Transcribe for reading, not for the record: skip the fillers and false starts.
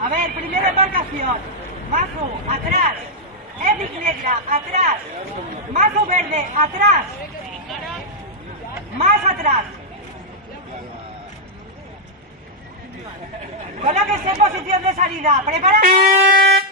A ver, primera embarcación. Mazo, atrás. Epic negra, atrás. Mazo verde, atrás. Más atrás. Colóquese en posición de salida. ¿Prepara? Ay,